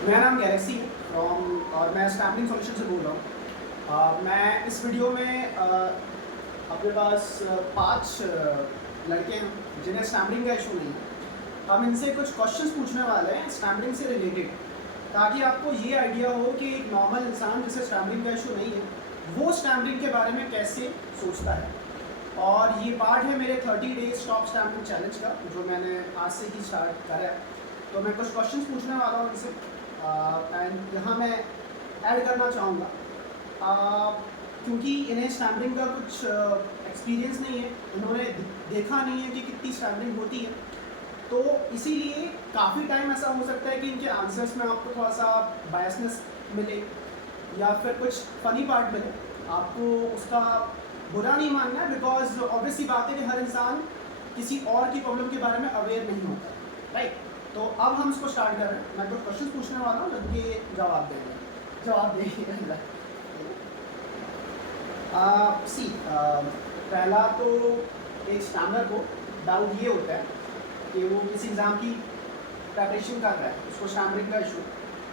मेरा नाम गैलेक्सी है और मैं स्टैम्पलिंग सॉल्यूशन से बोल रहा हूँ। मैं इस वीडियो में अपने पास 5 लड़के हैं जिन्हें स्टैम्पलिंग का इशू नहीं है। हम इनसे कुछ क्वेश्चंस पूछने वाले हैं स्टैम्पलिंग से रिलेटेड, ताकि आपको ये आइडिया हो कि एक नॉर्मल इंसान जिसे स्टैम्पलिंग का इशू नहीं है वो स्टैम्पलिंग के बारे में कैसे सोचता है। और ये पार्ट है मेरे 30 डेज स्टॉप स्टैम्पलिंग चैलेंज का, जो मैंने आज से ही स्टार्ट करा है। तो मैं कुछ क्वेश्चंस पूछने वाला हूँ इनसे एंड यहाँ मैं ऐड करना चाहूँगा क्योंकि इन्हें स्टैम्पलिंग का कुछ एक्सपीरियंस नहीं है, इन्होंने देखा नहीं है कि कितनी स्टैम्पलिंग होती है। तो इसीलिए काफ़ी टाइम ऐसा हो सकता है कि इनके आंसर्स में आपको थोड़ा सा बायसनेस मिले या फिर कुछ फ़नी पार्ट मिले। आपको उसका बुरा नहीं मानना है, बिकॉज ऑब्वियसली बात है कि हर इंसान किसी और की प्रॉब्लम के बारे में अवेयर नहीं होता, राइट। तो अब हम इसको स्टार्ट कर रहे हैं। मैं कुछ क्वेश्चन पूछने वाला हूँ, लड़के जवाब देंगे। पहला तो एक स्टैंडर्ड को डाउट ये होता है कि वो किसी एग्ज़ाम की प्रेपरेशन कर रहा है, उसको स्टैम्पलिंग का इशू,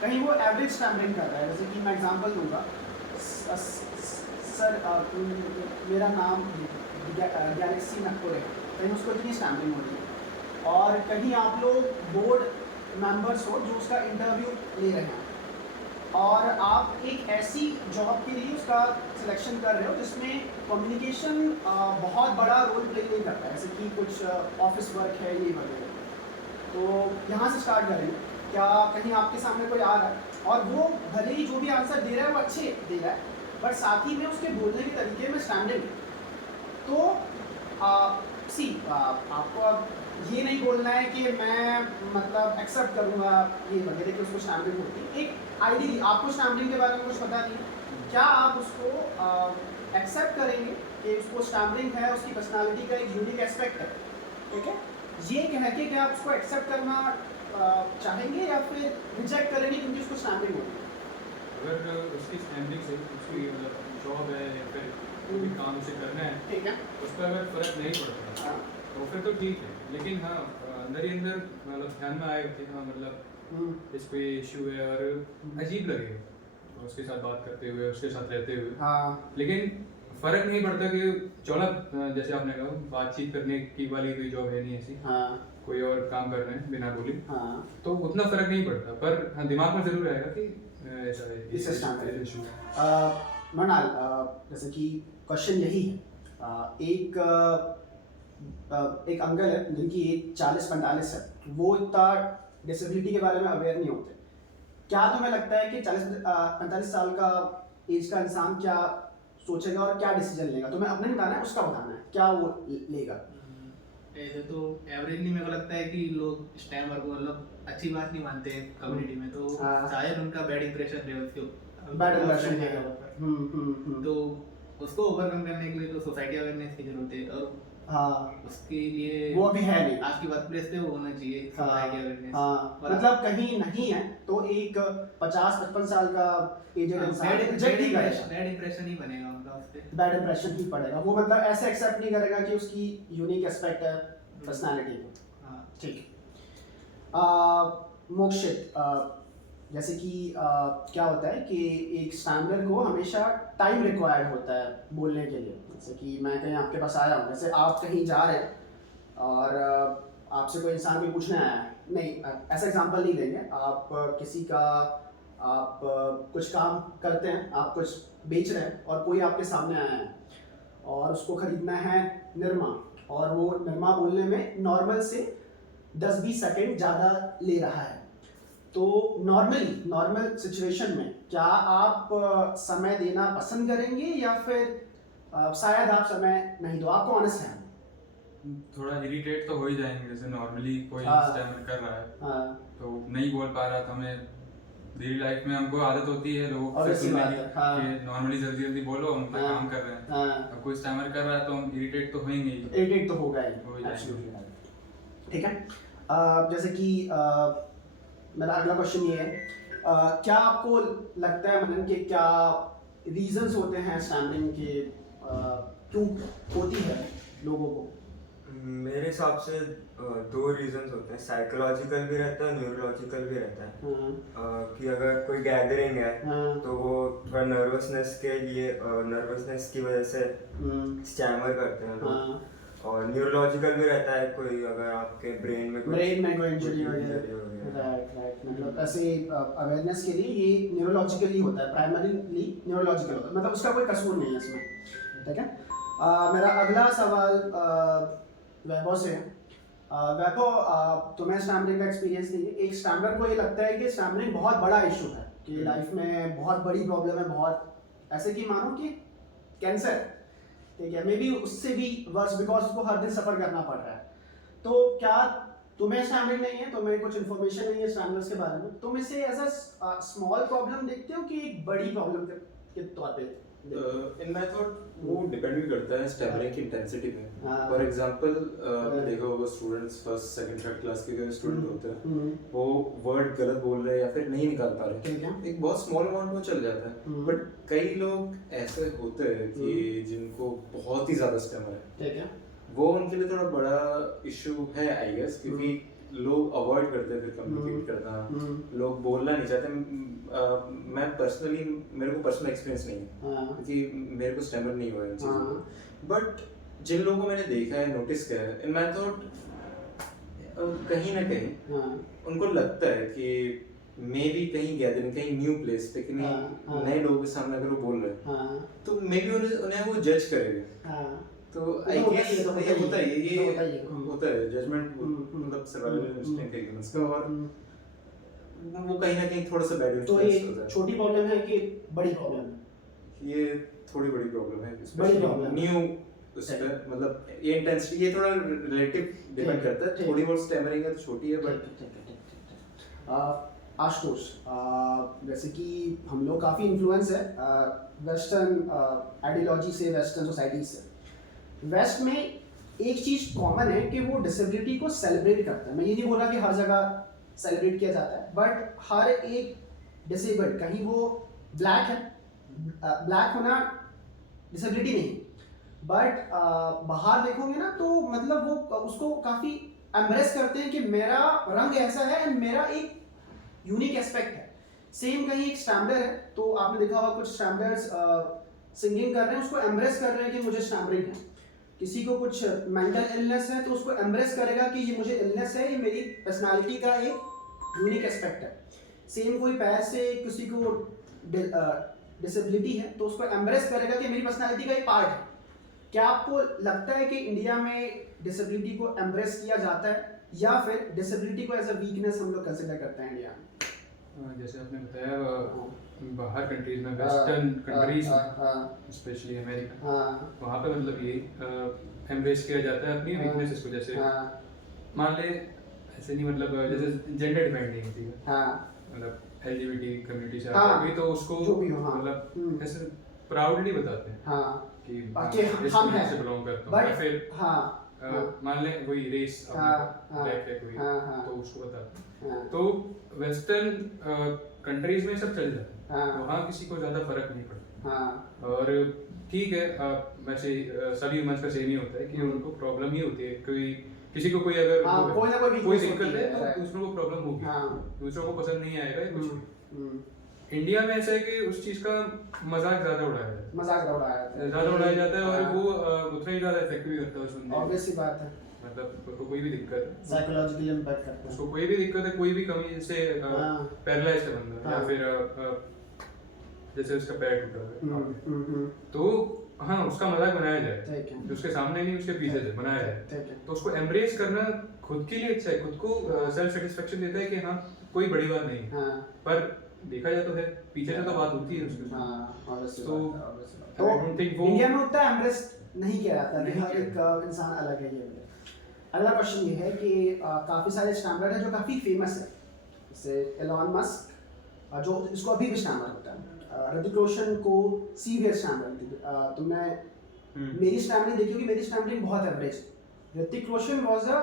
कहीं वो एवरेज स्टैम्पलिंग कर रहा है। जैसे कि मैं एग्जांपल दूंगा, सर मेरा नाम गैलेक्सी नक्कुर है, कहीं उसको इतनी स्टैम्पलिंग हो रही है। और कहीं आप लोग बोर्ड मेंबर्स हो जो उसका इंटरव्यू ले रहे हैं और आप एक ऐसी जॉब के लिए उसका सिलेक्शन कर रहे हो जिसमें कम्युनिकेशन बहुत बड़ा रोल प्ले नहीं करता है, जैसे कि कुछ ऑफिस वर्क है ये वगैरह। तो यहाँ से स्टार्ट करेंगे। क्या कहीं आपके सामने कोई आ रहा है और वो भले ही जो भी आंसर दे रहा है वो अच्छे दे रहा है, बट साथ ही में उसके बोलने के तरीके में स्टैंडर्ड है। तो आपको अब ये नहीं बोलना है कि मैं मतलब एक्सेप्ट करूँगा ये वगैरह कि उसको स्टैम्पलिंग होती है। एक आइडियली आपको स्टैम्पलिंग के बारे में कुछ पता नहीं है, क्या आप उसको एक्सेप्ट करेंगे कि उसको स्टैम्पलिंग है, उसकी पर्सनालिटी का एक यूनिक एस्पेक्ट है, ठीक है। ये कह के क्या आप उसको एक्सेप्ट करना चाहेंगे या फिर रिजेक्ट करेंगे क्योंकि उसको स्टैम्पलिंग होती है? अगर उसकी स्टैम्पिंग से उसकी मतलब जॉब है या फिर कोई भी काम उसे करना है, ठीक है, उस पर अगर फ़र्क नहीं पड़ता तो फिर तो ठीक है। लेकिन हाँ, अंदर ही अंदर मतलब ध्यान में आएगा कि हाँ मतलब इस पे इशू है और अजीब लगेगा उसके साथ बात करते हुए, उसके साथ रहते हुए। हाँ, लेकिन फ़र्क नहीं पड़ता कि चलो, जैसे आपने कहा बातचीत करने की वाली कोई जॉब है नहीं ऐसी, हाँ, कोई और काम कर रहे हैं बिना बोले, हाँ, तो उतना फ़र्क नहीं पड़ता। पर हाँ, दिमाग में ज़रूर आएगा कि ऐसा है, इस स्टैंडर्ड इशू। मनाल, जैसे कि क्वेश्चन यही है। एक अंकल है जिनकी एज 40-45 है, वो इतना डिसेबिलिटी के बारे में अवेयर नहीं होते। क्या तुम्हें लगता है कि 40-45 साल का एज का इंसान क्या सोचेगा और क्या डिसीजन लेगा? तुम्हें अपना नहीं बताना है, उसका बताना है, क्या वो लेगा? ऐसे तो एवरेजली मेरे को लगता है कि लोग स्टैमर को मतलब अच्छी बात नहीं मानते हैं कम्युनिटी में, तो हाँ। शायद उनका बैड इंप्रेशन रहे उसके बैड इंप्रेशन है। है। तो उसको ओवरकम करने के लिए तो सोसाइटी अवेयरनेस की जरूरत है, और हाँ, उसके लिए वो भी है नहीं। आपकी वर्क प्लेस पे वो होना चाहिए सोसाइटी अवेयरनेस। हाँ, मतलब कहीं नहीं है तो एक 50-55 साल का एजेड इंसान रिजेक्ट ही करेगा, बैड इंप्रेशन ही बनेगा उनका उस पे। बैड इंप्रेशन ही पड़ेगा। वो मतलब ऐसे एक्सेप्ट नहीं करेगा कि उसकी यूनिक एस्पेक्ट है पर्सनालिटी को। हाँ, ठीक है। मोक्षित, जैसे कि क्या होता है कि एक स्टैंडर्ड को हमेशा टाइम रिक्वायर्ड होता है बोलने के लिए। जैसे कि मैं कहीं आपके पास आया हूँ, जैसे आप कहीं जा रहे हैं और आपसे कोई इंसान कोई पूछने आया है, नहीं ऐसा एग्जांपल नहीं लेंगे, आप किसी का आप कुछ काम करते हैं, आप कुछ बेच रहे हैं और कोई आपके सामने आया है और उसको ख़रीदना है निरमा, और वो निरमा बोलने में नॉर्मल से 10-20 सेकंड ज़्यादा ले रहा है। तो नॉर्मल सिचुएशन में क्या आप समय देना पसंद करेंगे या फिर शायद आप समय नहीं दो? आपको ऑनेस्ट है। थोड़ा इरिटेट तो हो ही जाएंगे, जैसे नॉर्मली कोई हाँ। स्टैमर कर रहा है हाँ, तो नहीं बोल पा रहा, तो हमें डेली लाइफ में हमको आदत होती है लोगों से Obviously सुनने बात की है, हाँ। कि नॉर्मली जल्दी जल्दी बोलो, हम तो हाँ। काम कर रहे हैं। हाँ, अब कोई स्टैमर कर रहा है तो हम इरिटेट तो होंगे ही। इरिटेट तो होगा ही, हो ही जाएंगे। Absolutely right। ठीक है। जैसे कि मेरा अगला क्वेश्चन ये है, क्या आपको लगता है मनन कि क्या रीजंस होते हैं स्टैम्पलिंग के, क्यों होती है लोगों को? मेरे हिसाब से दो रीजंस होते हैं, साइकोलॉजिकल भी रहता है, न्यूरोलॉजिकल भी रहता है। कि अगर कोई गैदरिंग है तो वो थोड़ा नर्वसनेस के लिए, नर्वसनेस की वजह से स्टैमर करते हैं लोग। और न्यूरोलॉजिकल भी रहता है, कोई अगर आपके ब्रेन में कोई इंजरी वगैरह, राइट, मतलब ऐसे अवेयरनेस के लिए ये न्यूरोलॉजिकली होता है, प्राइमरीली न्यूरोलॉजिकल होता है, मतलब उसका कोई कसूर नहीं है इसमें, ठीक है। मेरा अगला सवाल वैभव से है। वैभव, तुम्हें स्टैमरिंग का एक्सपीरियंस नहीं है, एक स्टैमरर को ये लगता है कि स्टैमरिंग बहुत बड़ा इशू है, कि लाइफ में बहुत बड़ी प्रॉब्लम है, बहुत ऐसे कि मानो कि कैंसर, ठीक है, मे बी उससे भी वर्स, बिकॉज उसको हर दिन सफ़र करना पड़ रहा है। तो क्या तुम्हें स्टैमरिंग नहीं है, तुम्हें कुछ इन्फॉर्मेशन नहीं है स्टैमरर्स के बारे में, तुम इसे एज अ स्मॉल प्रॉब्लम देखते हो कि एक बड़ी प्रॉब्लम के तौर पे? इन माय थॉट वो डिपेंड भी करता है स्टैमरिंग की इंटेंसिटी पे। फॉर एग्जांपल देखो वो students first second third class के जो स्टूडेंट होते हैं वो वर्ड गलत बोल रहे हैं या फिर नहीं निकाल पा रहे, एक बहुत स्मॉल अमाउंट में चल जाता है। बट कई लोग ऐसे होते हैं कि जिनको बहुत ही ज्यादा स्टैमर है, ठीक है, वो उनके लिए थोड़ा बड़ा इशू है आई गेस, क्योंकि लोग अवॉइड करते हैं फिर कम्युनिकेट करना, लोग बोलना नहीं चाहते। मैं पर्सनली, मेरे को पर्सनल एक्सपीरियंस नहीं है क्योंकि मेरे को स्टैमर नहीं हुआ इन चीज़ों में। बट जिन लोगों को मैंने देखा है, नोटिस किया है, इन माय थॉट कहीं ना कहीं उनको लगता है कि मे बी कहीं गैदरिंग, कहीं न्यू प्लेस पे, कहीं नए लोगों के सामने अगर वो बोल रहे हैं तो मे बी उन्हें वो जज करेगा। तो आई गेस ये होता है, ये होता है जजमेंट, मतलब सर्वाइवल इंस्टिंक्ट है ह्यूमंस का, और वो कहीं ना कहीं थोड़ा सा बैड तो ये छोटी प्रॉब्लम है कि बड़ी प्रॉब्लम है? ये थोड़ी बड़ी प्रॉब्लम है, बड़ी प्रॉब्लम, न्यू उस पे, मतलब ये इंटेंसिटी, ये थोड़ा रिलेटिव डिपेंड करता है। थोड़ी बहुत स्टैमरिंग है तो छोटी है, बट आशुतोष, जैसे कि हम लोग काफ़ी इन्फ्लुएंस है वेस्टर्न आइडियोलॉजी से, वेस्टर्न सोसाइटी से। वेस्ट में एक चीज़ कॉमन है कि वो डिसेबिलिटी को सेलिब्रेट करता है। मैं ये नहीं बोल रहा कि हर जगह सेलिब्रेट किया जाता है, बट हर एक डिसेबल्ड, कहीं वो ब्लैक है, ब्लैक होना डिसेबिलिटी नहीं, बट बाहर देखोगे ना तो मतलब वो उसको काफ़ी एम्ब्रेस करते हैं कि मेरा रंग ऐसा है एंड मेरा एक यूनिक एस्पेक्ट है। सेम कहीं एक स्टैमरर है तो आपने देखा होगा कुछ स्टैमरर्स सिंगिंग कर रहे हैं, उसको एम्ब्रेस कर रहे हैं कि मुझे स्टैमरिंग है। किसी को कुछ मेंटल इलनेस है तो उसको एम्ब्रेस करेगा कि ये मुझे इलनेस है, ये मेरी पर्सनालिटी का एक यूनिक एस्पेक्ट है। सेम कोई पैर से किसी को डिसेबिलिटी है तो उसको एम्ब्रेस करेगा कि मेरी पर्सनालिटी का एक पार्ट है। क्या आपको लगता है कि इंडिया में डिसेबिलिटी को एम्ब्रेस किया जाता है या फिर डिसेबिलिटी को एज अ वीकनेस हम लोग कंसिडर करते हैं इंडिया में? जैसे आपने बताया बाहर कंट्रीज में, वेस्टर्न कंट्रीज में, स्पेशली अमेरिका, वहाँ पे मतलब ये एम्ब्रेस किया जाता है अपनी वीकनेसेस को। जैसे मान ले ऐसे नहीं, मतलब जैसे जेंडर डिपेंडिंग होती है, मतलब एलजीबीटी कम्युनिटी से आता है तो उसको मतलब ऐसे प्राउडली बताते हैं कि इस कम्युनिटी से बिलोंग करता हूँ, या फिर मान ले कोई रेस ब्लैक है कोई तो उसको बताते हैं। तो वेस्टर्न कंट्रीज में सब चल जाता है, वहाँ किसी को ज़्यादा फर्क नहीं पड़ता। और ठीक है, वैसे सभी ह्यूमंस का सेम ही होता है कि उनको प्रॉब्लम ही होती है, कोई किसी को कोई अगर कोई दिक्कत है तो दूसरों को प्रॉब्लम होगी, दूसरों को पसंद नहीं आएगा कुछ। इंडिया में ऐसा है कि उस चीज़ का मजाक ज़्यादा उड़ाया जाता है और वो उतना ही ज़्यादा इफेक्ट भी करता है सुनने में। ऑब्वियस सी बात है, मतलब उसको कोई भी दिक्कत है, साइकोलॉजिकली इम्पैक्ट करता है, उसको कोई भी दिक्कत है, कोई भी कमी, जैसे पैरालाइज्ड है बंदा या फिर जैसे उसका पैर टूटा है तो हाँ उसका मजाक बनाया जाए, उसके सामने नहीं उसके पीछे से बनाया जाए, तो उसको एम्ब्रेस करना खुद के लिए अच्छा है, खुद को सेल्फ सेटिस्फेक्शन देता है कि हाँ कोई बड़ी बात नहीं। पर देखा जाए तो है पीछे से तो बात होती है उसके, तो आई डोंट थिंक वो इंडिया में उतना एम्ब्रेस नहीं किया जाता है, हर एक इंसान अलग है। ये अगला क्वेश्चन ये है कि काफ़ी सारे स्टैमरर हैं जो काफ़ी फेमस है, जैसे एलॉन मस्क जो इसको अभी भी स्टैमर होता है, ऋतिक रोशन को सीवियर स्टैमरिंग थी। तुमने मेरी स्टैमरिंग देखी होगी, मेरी स्टैमरिंग बहुत average, Hrithik Roshan was a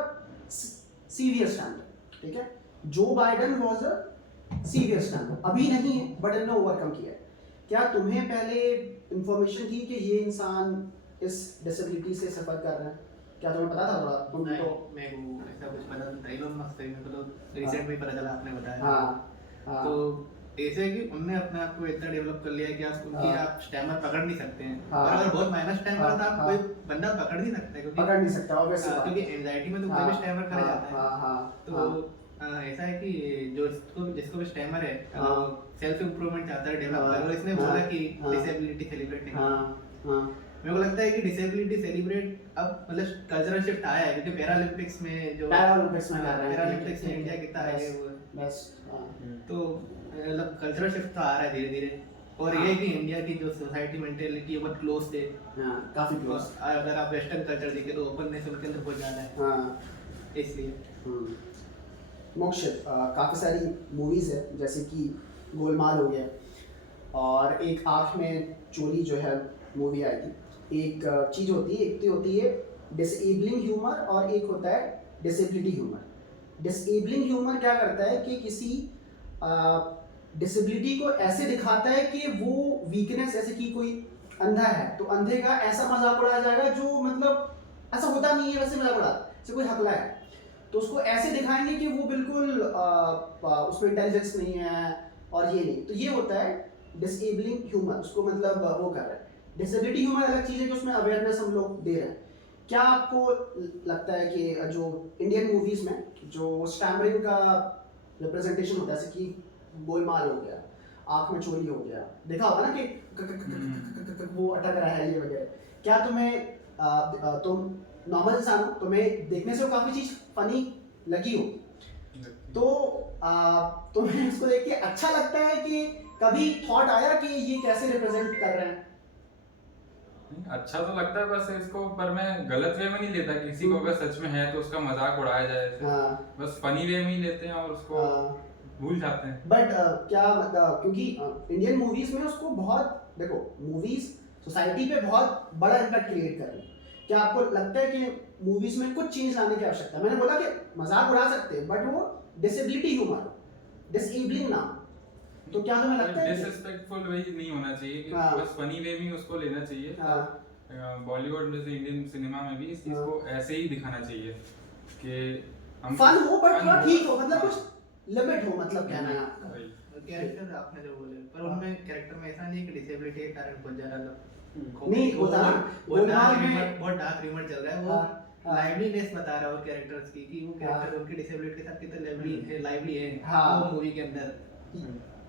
severe stammer, ठीक है। जो Biden was a severe stammer, अभी नहीं है बट इन्होंने ओवरकम किया है। क्या तुम्हें पहले इंफॉर्मेशन थी कि ये इंसान इस डिसेबिलिटी से सफ़र कर रहा है? क्या तुम्हें पता था थोड़ा? तुम नहीं, तो मेरे को ऐसा कुछ पता नहीं था। इलोन मस्क से मेरे को तो रिसेंट में पता चला, आपने बताया। हाँ तो ऐसे है कि उन्होंने अपने आप को इतना डेवलप कर लिया है कि आप उनकी आप स्टैमर पकड़ नहीं सकते हैं। हाँ। और अगर बहुत माइनर स्टैमर है तो आप हाँ। कोई बंदा पकड़ नहीं सकते, क्योंकि पकड़ नहीं सकता ऑब्वियसली। क्योंकि एंजाइटी में तो कोई भी स्टैमर कर जाता है। हाँ तो ऐसा है कि जो जिसको भी स्टैमर है, सेल्फ इम्प्रूवमेंट चाहता है, डेवलप कर, और इसने बोला कि डिसेबिलिटी सेलिब्रेट नहीं करना। मेरे को लगता है कि डिसेबिलिटी सेलिब्रेट अब मतलब कल्चरल शिफ्ट आया है, क्योंकि पैरालंपिक्स में जो पैरालंपिक्स में कर रहे हैं। पैरालंपिक्स में इंडिया कितना आगे हुआ है, बस तो मतलब कल्चरल शिफ्ट तो आ रहा है धीरे धीरे। और ये है कि इंडिया की जो सोसाइटी मेंटेलिटी है बहुत क्लोज है, काफी क्लोज। अगर आप वेस्टर्न कल्चर देखें तो ओपननेस उनके अंदर बहुत ज़्यादा है, इसलिए। मोक्षित, काफ़ी सारी मूवीज़ है जैसे कि गोलमाल हो गया, और एक आँख में चोरी जो है मूवी आई थी। एक चीज़ होती है, एक तो होती है डिसेबलिंग ह्यूमर और एक होता है डिसेबिलिटी ह्यूमर। डिसेबलिंग ह्यूमर क्या करता है कि किसी डिसेबिलिटी को ऐसे दिखाता है कि वो वीकनेस, जैसे कि कोई अंधा है तो अंधे का ऐसा मजाक उड़ाया जाएगा जो मतलब ऐसा होता नहीं है, वैसे मजाक उड़ाता है। जैसे कोई हकला है तो उसको ऐसे दिखाएंगे कि वो बिल्कुल उसमें इंटेलिजेंस नहीं है और ये नहीं। तो ये होता है डिसेबलिंग ह्यूमर, उसको मतलब वो कर रहा है। डिसेबिलिटी ह्यूमर अलग चीज़ है कि उसमें अवेयरनेस हम लोग दे रहे हैं। क्या आपको लगता है कि जो इंडियन मूवीज़ में जो स्टैमरिंग का रिप्रेजेंटेशन होता है, जैसे कि गोलमाल हो गया, आँख में चोरी हो गया, देखा होगा ना कि वो अटक रहा है ये वगैरह, क्या तुम्हें तुम नॉर्मल इंसान हो, तुम्हें देखने से काफ़ी चीज़ फनी लगी हो, तो तुम्हें उसको देख के अच्छा लगता है कि कभी थॉट आया कि ये कैसे रिप्रेजेंट कर रहे हैं? अच्छा तो लगता है बस इसको, पर मैं गलत वे में नहीं लेता। किसी को अगर सच में है तो उसका मजाक उड़ाया जाए, बस फनी वे में ही लेते हैं और उसको भूल जाते हैं। बट क्या मतलब, क्योंकि इंडियन मूवीज में उसको बहुत, देखो मूवीज सोसाइटी पे बहुत बड़ा इम्पैक्ट क्रिएट कर रही है। क्या आपको लगता है कि मूवीज में कुछ चेंज लाने की आवश्यकता है? मैंने बोला कि मजाक उड़ा सकते हैं बट वो डिसेबिलिटी ह्यूमर, डिसेबलिंग ना, तो क्या तुम्हें लगता है डिसरिस्पेक्टफुल वे नहीं होना चाहिए कि बस फनी वे में उसको लेना चाहिए। बॉलीवुड में से इंडियन सिनेमा में भी इस चीज को ऐसे ही दिखाना चाहिए कि हम फन हो बट थोड़ा ठीक हो, मतलब कुछ लिमिट हो, मतलब कहना है आपका। कैरेक्टर आपने जो बोले, पर उनमें कैरेक्टर में ऐसा नहीं है कि डिसेबिलिटी के कारण बहुत ज्यादा नहीं होता ना, बहुत डार्क ह्यूमर चल रहा है, वो लाइवलीनेस बता रहा है वो कैरेक्टर्स की, कि वो कैरेक्टर उनकी डिसेबिलिटी के साथ कितने लाइवली है वो मूवी के अंदर।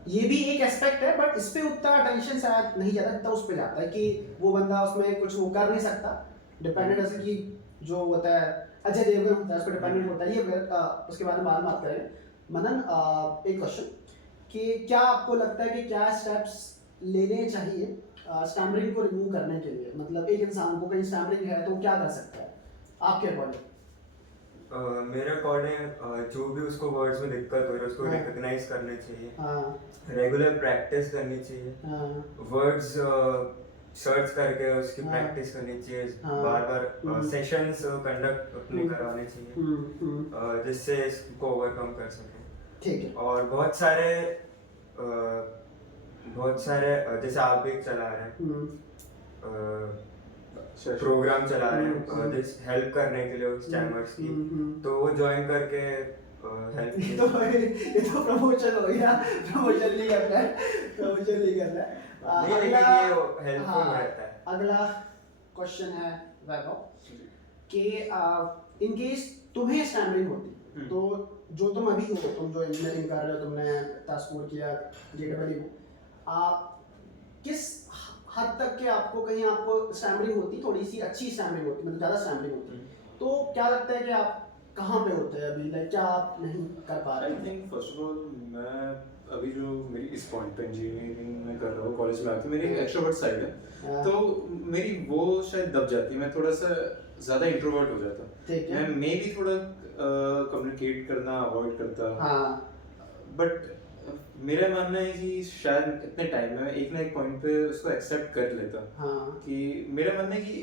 ये भी एक एस्पेक्ट है, बट इस पे उतना अटेंशन शायद नहीं जाता जितना उस पे जाता है कि वो बंदा उसमें कुछ वो कर नहीं सकता, डिपेंडेंट, जैसे कि जो होता है अजय देवगन होता है उस पर डिपेंडेंट होता है। ये उसके बारे में बाद में बात करेंगे। मनन, एक क्वेश्चन कि क्या आपको लगता है कि क्या स्टेप्स लेने चाहिए स्टैमरिंग को रिमूव करने के लिए? मतलब एक इंसान को कहीं स्टैमरिंग है तो क्या कर सकता है आपके अकॉर्डिंग? मेरे अकॉर्डिंग जो भी उसको वर्ड्स में दिक्कत हो रही है उसको रिकॉग्नाइज करने चाहिए, रेगुलर प्रैक्टिस करनी चाहिए, वर्ड्स सर्च करके उसकी प्रैक्टिस करनी चाहिए, बार बार सेशंस कंडक्ट अपने करवाने चाहिए जिससे इसको ओवरकम कर सके। ठीक है। और बहुत सारे जैसे आप एक चला रहे हैं प्रोग्राम चला रहे हैं जिस हेल्प करने के लिए स्टैमर्स की, तो वो ज्वाइन करके हेल्प। ये तो प्रमोशन हो गया, प्रमोशन नहीं करना है, प्रमोशन नहीं करना है। अगला क्वेश्चन है वैभव कि इन केस तुम्हें स्टैमरिंग होती तो जो तुम अभी हो, तुम जो इंजीनियरिंग कर रहे हो, तुमने इतना स्कोर किया JEE को, किस हद तक के आपको कहीं आपको स्टैमरिंग होती, थोड़ी सी अच्छी स्टैमरिंग होती, मतलब ज़्यादा स्टैमरिंग होती, तो क्या लगता है कि आप कहाँ पे होते हैं अभी? लाइक क्या आप नहीं कर पा रहे? I think first of all मैं अभी जो मेरी इस पॉइंट पे इंजीनियरिंग में कर रहा हूँ, कॉलेज में आके मेरी एक्सट्रोवर्ट साइड है, तो मेरी वो शायद दब जाती है, मैं थोड़ा सा ज़्यादा इंट्रोवर्ट हो जाता, मैं मे भी थोड़ा कम्युनिकेट करना अवॉइड करता, बट मेरा मानना है कि शायद इतने टाइम में एक ना एक पॉइंट पे उसको एक्सेप्ट कर लेता। कि मेरा मानना है कि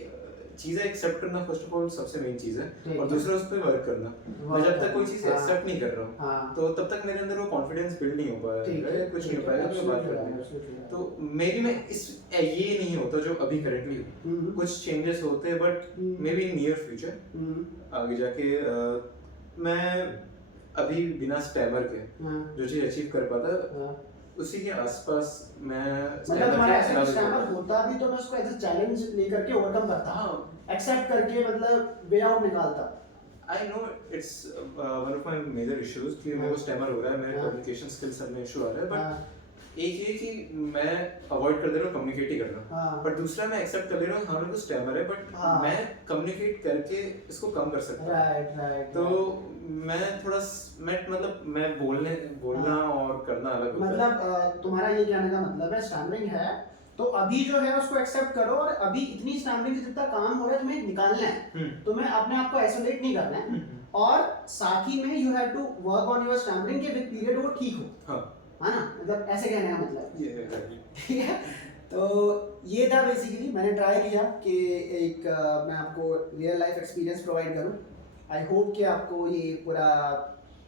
चीजें एक्सेप्ट करना फर्स्ट ऑफ ऑल सबसे मेन चीज है, ठीक और है। दूसरा उस पर वर्क करना। मैं जब तक कोई चीज हाँ। एक्सेप्ट नहीं कर रहा हूँ हाँ। तो तब तक मेरे अंदर वो कॉन्फिडेंस बिल्ड नहीं हो ठीक पाएगा, है, कुछ ठीक नहीं हो है, पाएगा तो बात absolutely करने right, absolutely right. तो मे बी मैं इस ये नहीं होता जो अभी करेंटली कुछ चेंजेस होते हैं, but may be in near future आगे जाके मैं अभी बिना स्टैमर के जो चीज अचीव कर पाता उसी के आसपास मैं मतलब तुम्हारा ऐसा स्टैमर होता भी तो मैं उसको एज अ चैलेंज लेकर के ओवरकम करता, एक्सेप्ट करके मतलब वे आउट निकालता। I know it's one of my major issues कि मेरे को स्टैमर हो रहा है, मेरे कम्युनिकेशन स्किल्स में इशू आ रहा है, बट एक ये कि मैं अवॉइड कर दे रहा हूँ कम्युनिकेट ही करना, बट दूसरा मैं एक्सेप्ट कर ले रहा हूँ हाँ मेरे को स्टैमर है, बट मैं कम्युनिकेट करके इसको कम कर सकता हूँ। Right right. तो मैं थोड़ा मैं मतलब मैं बोलना और करना अलग होता है। मतलब तुम्हारा ये कहने का मतलब है स्टैमरिंग है तो अभी जो है उसको एक्सेप्ट करो, और अभी इतनी स्टैमरिंग से जितना काम हो रहा है तुम्हें निकालना है, तुम्हें अपने आप को आइसोलेट नहीं करना है, और साथ ही में you have to work on your stammering के विद पीरियड वो ठीक हो, है ना, मतलब ऐसे कहने का मतलब। ठीक है, तो ये था बेसिकली, मैंने ट्राई किया कि एक मैं आपको रियल लाइफ एक्सपीरियंस प्रोवाइड करूं। आई होप कि आपको ये पूरा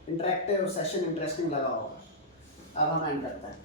इंटरेक्टिव सेशन इंटरेस्टिंग लगा होगा। अब हम एंड करते हैं।